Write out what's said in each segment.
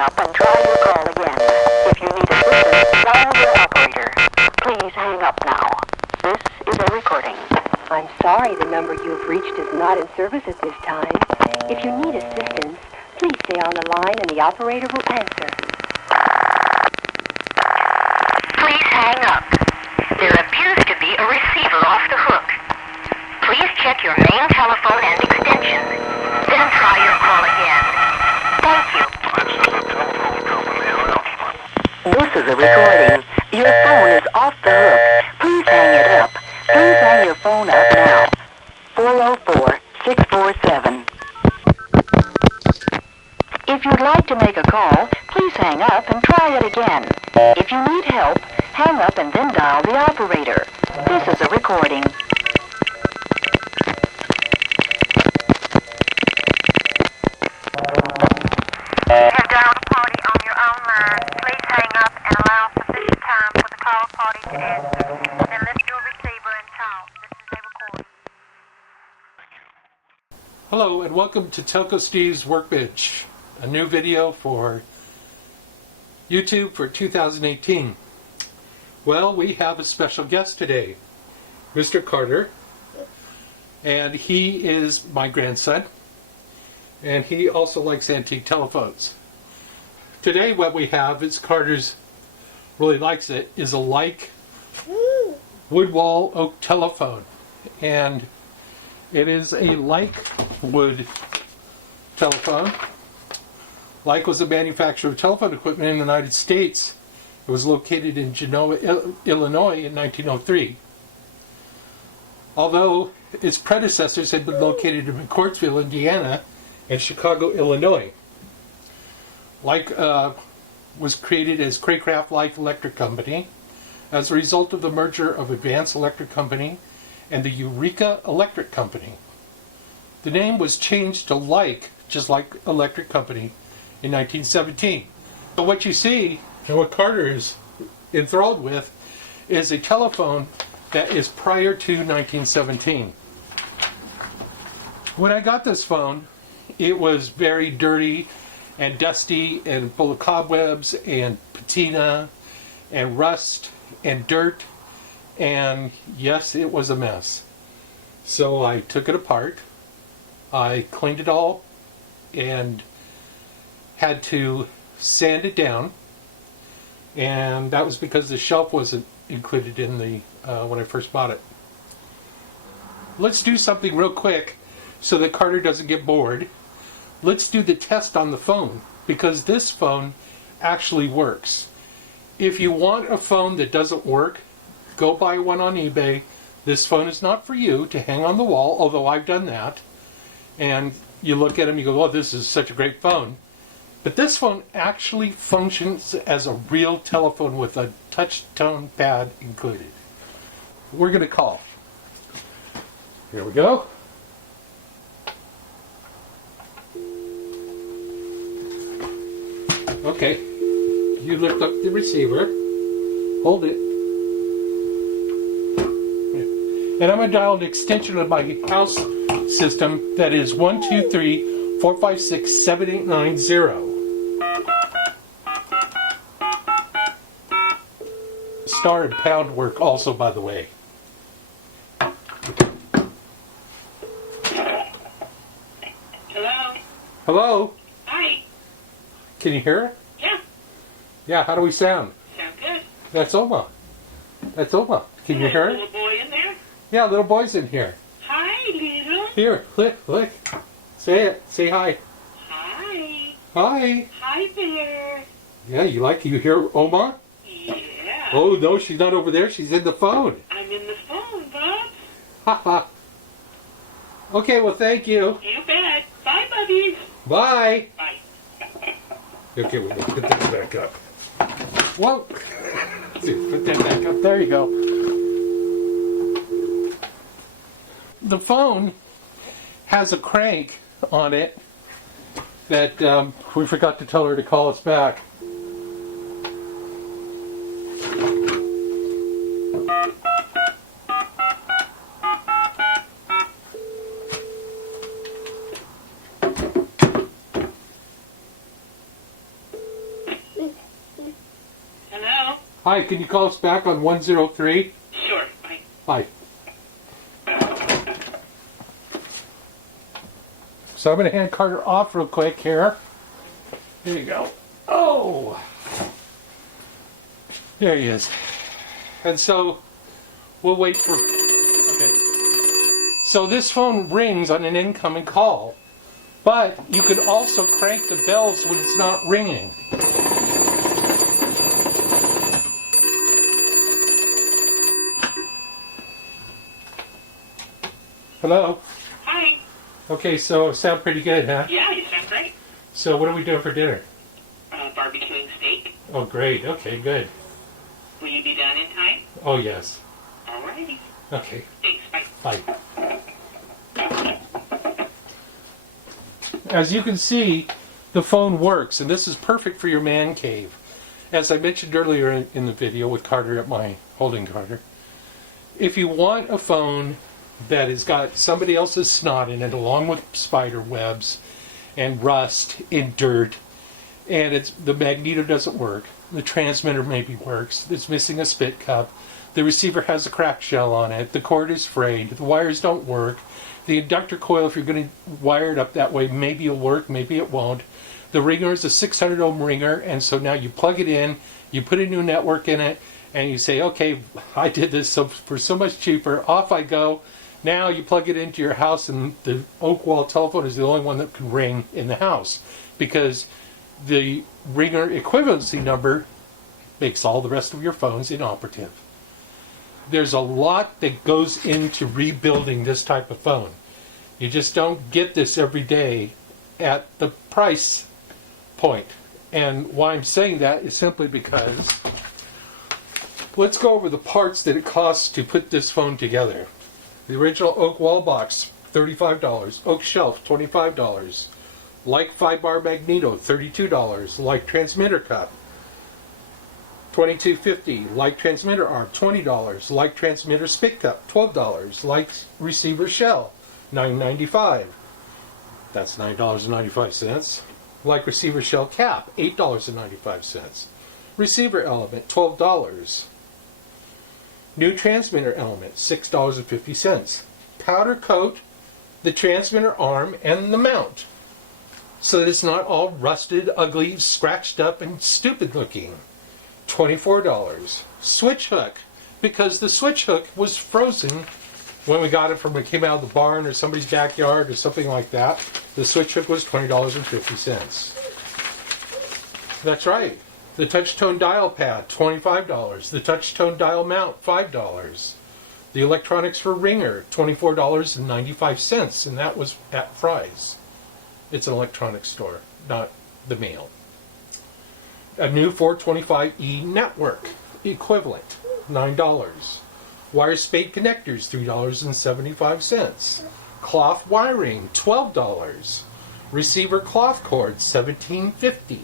up and try your call again. If you need assistance, dial your operator. Please hang up now. This is a recording. I'm sorry, the number you've reached is not in service at this time. If you need assistance, please stay on the line and the operator will answer. Please hang up. There appears to be a receiver off the hook. Please check your main telephone and extension. Then try your call again. Thank you. This is a recording. Your phone is off the hook. Please hang it up. Please hang your phone up now. 404-647. If you'd like to make a call, please hang up and try it again. If you need help, hang up and then dial the operator. This is a recording. You have dialed a party on your own line. Please hang up and allow sufficient time for the call party to answer. Then lift your receiver and talk. This is a recording. Hello and welcome to Telco Steve's Workbench, a new video for YouTube for 2018. Well, we have a special guest today, Mr. Carter, and he is my grandson, and he also likes antique telephones. Today what we have is Carter's really likes it, is a Leich wood wall oak telephone, and it is a Leich wood telephone. Leich was a manufacturer of telephone equipment in the United States. It was located in Genoa, Illinois in 1903. Although its predecessors had been located in McCourtsville, Indiana, and Chicago, Illinois. Leich was created as Cracraft Leich Electric Company as a result of the merger of Advanced Electric Company and the Eureka Electric Company. The name was changed to Leich, just like Electric Company, in 1917. So what you see, and what Carter is enthralled with, is a telephone that is prior to 1917. When I got this phone, it was very dirty and dusty and full of cobwebs and patina and rust and dirt, and yes, it was a mess. So I took it apart, I cleaned it all, and had to sand it down, and that was because the shelf wasn't included in the when I first bought it. Let's do something real quick so that Carter doesn't get bored. Let's do the test on the phone, because this phone actually works. If you want a phone that doesn't work, go buy one on eBay. This phone is not for you to hang on the wall, although I've done that. And you look at them, you go, oh, this is such a great phone. But this phone actually functions as a real telephone with a touch tone pad included. We're going to call. Here we go. Okay, you lift up the receiver, hold it, and I'm going to dial an extension of my house system that is 123-456-7890. Star and pound work also, by the way. Hello? Hello? Hi. Can you hear her? Yeah. Yeah, how do we sound? Sound good. That's Oma. That's Oma. Can you hear her? Little boy in there? Yeah, little boy's in here. Hi, little. Here, look. Say it. Say hi. Hi. Hi. Hi there. Yeah, you hear Oma? Yeah. Oh, no, she's not over there. She's in the phone. I'm in the phone, Bob. Ha ha. Okay, well, thank you. You bet. Bye, buddies. Bye. Bye. Okay, we'll put that back up. Whoa. Put that back up. There you go. The phone has a crank on it that we forgot to tell her to call us back. Hi, can you call us back on 103? Sure. Bye. Bye. So I'm going to hand Carter off real quick here. There you go. Oh! There he is. And so we'll wait for... Okay. So this phone rings on an incoming call. But you can also crank the bells when it's not ringing. Hello? Hi. Okay, so sound pretty good, huh? Yeah, you sound great. So what are we doing for dinner? Barbecuing steak. Oh, great. Okay, good. Will you be done in time? Oh, yes. Alrighty. Okay, Thanks. Bye. bye. As you can see, the phone works, and this is perfect for your man cave. As I mentioned earlier in the video with Carter at my holding Carter, if you want a phone that has got somebody else's snot in it, along with spider webs and rust and dirt, and the magneto doesn't work, the transmitter maybe works, it's missing a spit cup, the receiver has a cracked shell on it, the cord is frayed, the wires don't work, the inductor coil, if you're going to wire it up that way, maybe it'll work, maybe it won't. The ringer is a 600 ohm ringer, and so now you plug it in, you put a new network in it, and you say, okay, I did this for so much cheaper, off I go. Now you plug it into your house, and the oak wall telephone is the only one that can ring in the house, because the ringer equivalency number makes all the rest of your phones inoperative. There's a lot that goes into rebuilding this type of phone. You just don't get this every day at the price point. And why I'm saying that is simply because let's go over the parts that it costs to put this phone together. The original oak wall box, $35. Oak shelf, $25. Leich 5-bar magneto, $32. Leich transmitter cup, $22.50. Leich transmitter arm, $20. Leich transmitter spit cup, $12. Leich receiver shell, $9.95. That's $9.95. Leich receiver shell cap, $8.95. Receiver element, $12. New transmitter element, $6.50. Powder coat the transmitter arm and the mount, so that it's not all rusted, ugly, scratched up, and stupid looking. $24. Switch hook, because the switch hook was frozen when we got it from it came out of the barn or somebody's backyard or something like that. The switch hook was $20.50. That's right. The touch-tone dial pad, $25. The touch-tone dial mount, $5. The electronics for ringer, $24.95, and that was at Fry's. It's an electronics store, not the mail. A new 425E network equivalent, $9. Wire spade connectors, $3.75. Cloth wiring, $12. Receiver cloth cord, $17.50.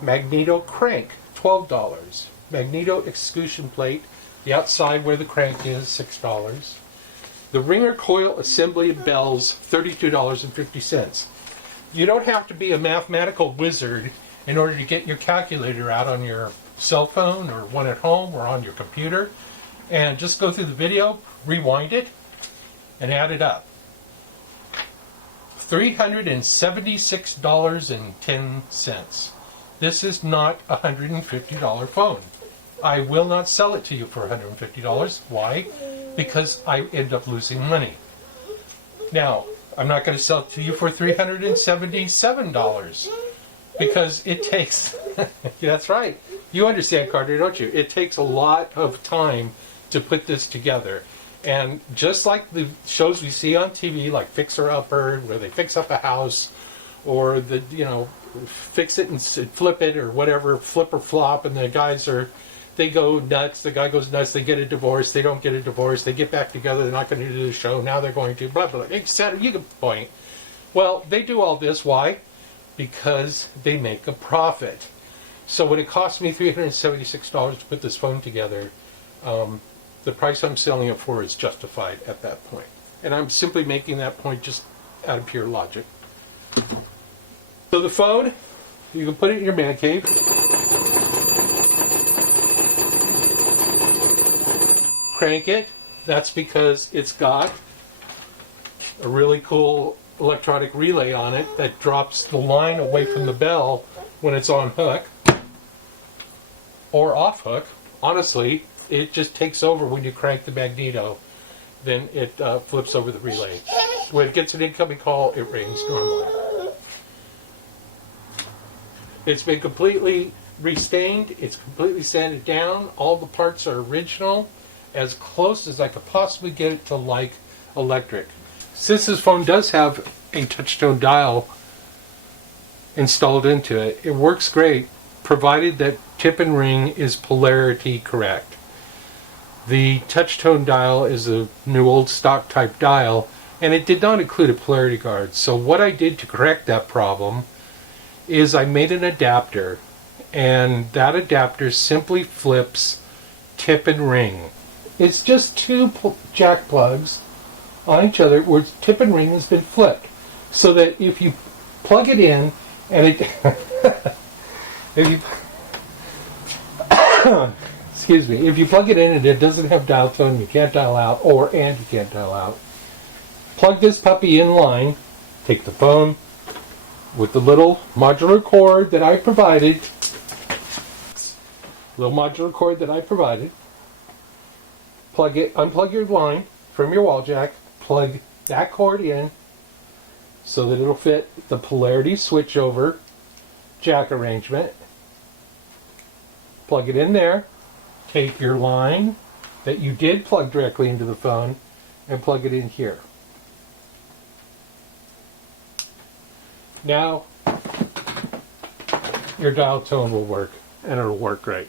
Magneto crank, $12. Magneto exclusion plate, the outside where the crank is, $6. The ringer coil assembly and bells, $32.50. You don't have to be a mathematical wizard in order to get your calculator out on your cell phone or one at home or on your computer, and just go through the video, rewind it, and add it up. $376.10. This is not a $150 phone. I will not sell it to you for $150. Why? Because I end up losing money. Now, I'm not going to sell it to you for $377 because it takes, that's right, you understand, Carter, don't you? It takes a lot of time to put this together. And just like the shows we see on TV, like Fixer Upper, where they fix up a house, or the, fix it and flip it, or whatever, flip or flop, and the guys they go nuts, the guy goes nuts, they get a divorce, they don't get a divorce, they get back together, they're not going to do the show, now they're going to, blah, blah, etc. You get the point. Well, they do all this, why? Because they make a profit. So when it cost me $376 to put this phone together, the price I'm selling it for is justified at that point. And I'm simply making that point just out of pure logic. So the phone, you can put it in your man cave. crank it, that's because it's got a really cool electronic relay on it that drops the line away from the bell when it's on hook or off hook. Honestly, it just takes over when you crank the magneto. Then it flips over the relay. When it gets an incoming call, it rings normally. It's been completely restained. It's completely sanded down. All the parts are original, as close as I could possibly get it to like electric. Since this phone does have a touchtone dial installed into it, it works great, provided that tip and ring is polarity correct. The touchtone dial is a new old stock type dial, and it did not include a polarity guard. So what I did to correct that problem is I made an adapter, and that adapter simply flips tip and ring. It's just two jack plugs on each other where tip and ring has been flipped, so that if you plug it in and it if you excuse me, if you plug it in and it doesn't have dial tone, you can't dial out, and you can't dial out, plug this puppy in line, take the phone with the little modular cord that I provided, plug it, unplug your line from your wall jack, plug that cord in so that it'll fit the polarity switchover jack arrangement. Plug it in there. Take your line that you did plug directly into the phone and plug it in here. Now your dial tone will work, and it'll work great.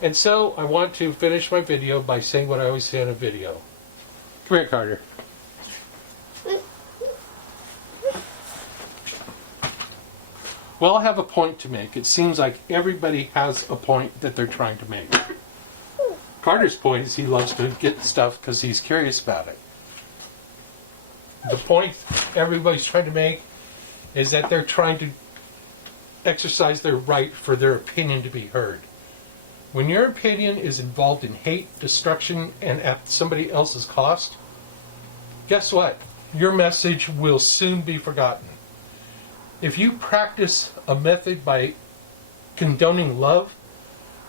And so I want to finish my video by saying what I always say in a video. Come here, Carter. Well, I have a point to make. It seems like everybody has a point that they're trying to make. Carter's point is he loves to get stuff because he's curious about it. The point everybody's trying to make is that they're trying to exercise their right for their opinion to be heard. When your opinion is involved in hate, destruction, and at somebody else's cost, guess what? Your message will soon be forgotten. If you practice a method by condoning love,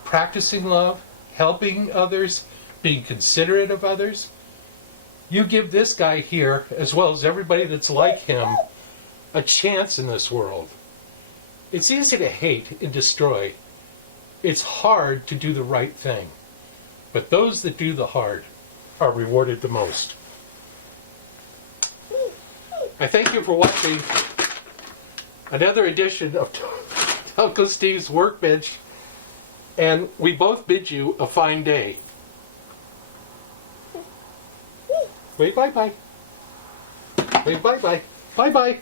practicing love, helping others, being considerate of others, you give this guy here, as well as everybody that's like him, a chance in this world. It's easy to hate and destroy. It's hard to do the right thing. But those that do the hard are rewarded the most. I thank you for watching another edition of Uncle Steve's Workbench, and we both bid you a fine day. Wait, bye-bye. Wait, bye-bye. Bye-bye.